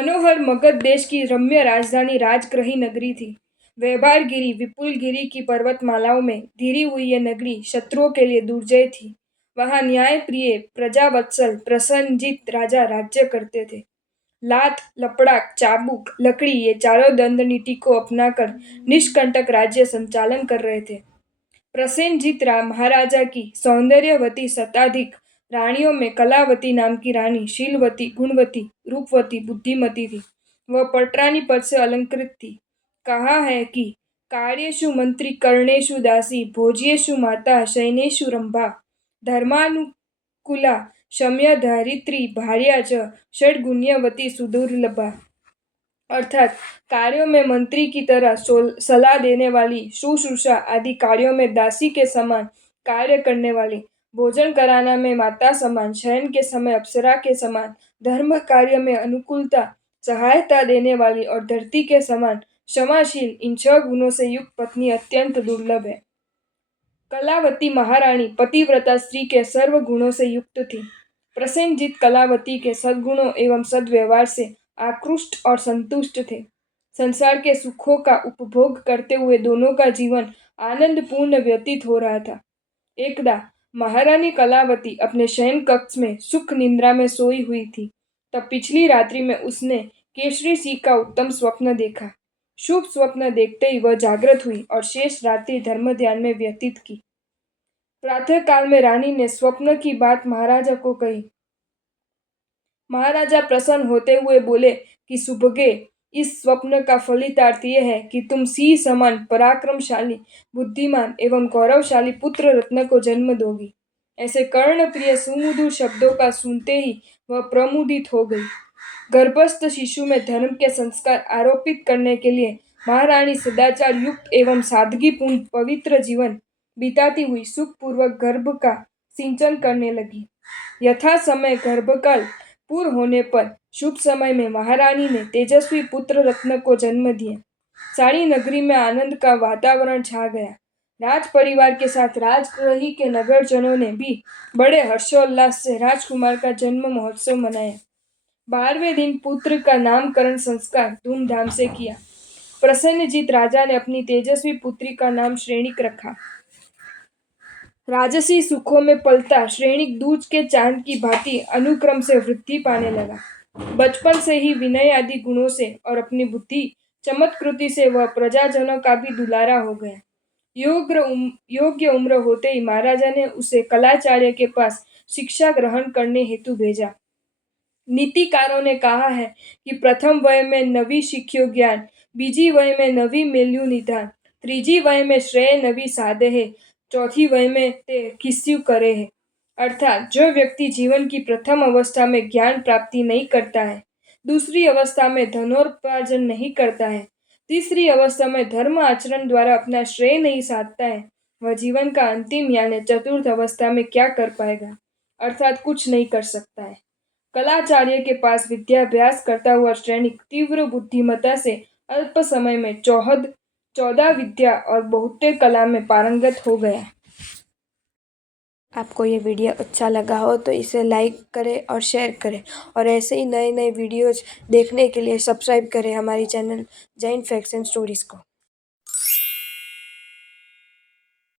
मनोहर मगध देश की रम्य राजधानी राजग्रही नगरी थी। वैभारगिरी विपुलगिरी की पर्वतमालाओं में घिरी हुई ये नगरी शत्रुओं के लिए दुर्जय थी। वहां न्यायप्रिय प्रजावत्सल प्रसन्नजीत राजा राज्य करते थे। लात, लपड़ाक, चाबुक, लकड़ी ये चारों दंड नीति को अपनाकर निष्कंटक राज्य संचालन कर रहे थे। प्रसेनजीत महाराजा की सौंदर्यवती शताधिक रानियों में कलावती नाम की रानी शीलवती, गुणवती, रूपवती, बुद्धिमती थी। वह पटरानी पद से अलंकृत थी। कहा है कि कार्येषु मंत्री, कर्णेषु दासी, भोज्येषु माता, शयनेषु रंभा, धर्मानुकूला, शम्य धरित्री, भार्या च षड्गुण्यवती सुदुर्लभा। अर्थात कार्यों में मंत्री की तरह सलाह देने वाली, शुश्रूषा आदि कार्यों में दासी के समान कार्य करने वाली, भोजन कराना में माता समान, शयन के समय अप्सरा के समान, धर्म कार्य में अनुकूलता, सहायता देने वाली और धरती के समान क्षमाशील, इन 6 गुणों से युक्त पत्नी अत्यंत दुर्लभ है। कलावती महारानी पतिव्रता स्त्री के सर्व गुणों से युक्त थी। प्रसेनजीत कलावती के सद्गुणों एवं सद्व्यवहार से आकृष्ट और संतुष्ट थे। संसार के सुखों का उपभोग करते हुए दोनों का जीवन आनंदपूर्ण व्यतीत हो रहा था। एकदा महारानी कलावती अपने शयन कक्ष में सुख निद्रा में सोई हुई थी। तब पिछली रात्रि में उसने केसरी सिंह का उत्तम स्वप्न देखा। शुभ स्वप्न देखते ही वह जागृत हुई और शेष रात्रि धर्म ध्यान में व्यतीत की। प्रातः काल में रानी ने स्वप्न की बात महाराजा को कही। महाराजा प्रसन्न होते हुए बोले कि सुभगे, इस स्वप्न का फलितार्थ यह है कि तुम सिंह समान पराक्रमशाली, बुद्धिमान एवं गौरवशाली पुत्र रत्न को जन्म दोगी। ऐसे कर्णप्रिय सुमधुर शब्दों का सुनते ही वह प्रमुदित हो गई। गर्भस्थ शिशु में धर्म के संस्कार आरोपित करने के लिए महारानी सदाचार युक्त एवं सादगीपूर्ण पवित्र जीवन बिताती हुई सुखपूर्वक गर्भ का सिंचन करने लगी। यथा समय गर्भकाल पूर्ण होने पर शुभ समय में महारानी ने तेजस्वी पुत्र रत्न को जन्म दिया। सारी नगरी में आनंद का वातावरण छा गया। राज परिवार के साथ राजग्रही के नगरजनों ने भी बड़े हर्षोल्लास से राजकुमार का जन्म महोत्सव मनाया। 12वें दिन पुत्र का नामकरण संस्कार धूमधाम से किया। प्रसन्नजीत राजा ने अपनी तेजस्वी पुत्री का नाम श्रेणिक रखा। राजसी सुखों में पलता श्रेणिक दूज के चांद की भांति अनुक्रम से वृद्धि पाने लगा। बचपन से ही विनय आदि गुणों से और अपनी बुद्धि चमत्कृति से वह प्रजाजनों का भी दुलारा हो गया। योग्य उम्र होते ही महाराजा ने उसे कलाचार्य के पास शिक्षा ग्रहण करने हेतु भेजा। नीतिकारों ने कहा है कि प्रथम वय में नवी शिख्यो ज्ञान, बीजी वय में नवी मेल्यू निधान, त्रीजी वय में श्रेय नवी साधे है, चौथी वय में ते किस्यु करे है। अर्थात जो व्यक्ति जीवन की प्रथम अवस्था में ज्ञान प्राप्ति नहीं करता है, दूसरी अवस्था में धनोपार्जन नहीं करता है, तीसरी अवस्था में धर्म आचरण द्वारा अपना श्रेय नहीं साधता है, वह जीवन का अंतिम यानी चतुर्थ अवस्था में क्या कर पाएगा, अर्थात कुछ नहीं कर सकता है। कलाचार्य के पास विद्याभ्यास करता हुआ श्रेणिक तीव्र बुद्धिमत्ता से अल्प समय में 14 विद्या और बहुते कला में पारंगत हो गया। आपको ये वीडियो अच्छा लगा हो तो इसे लाइक करें और शेयर करें, और ऐसे ही नए नए वीडियोज़ देखने के लिए सब्सक्राइब करें हमारी channel Jain facts and stories को।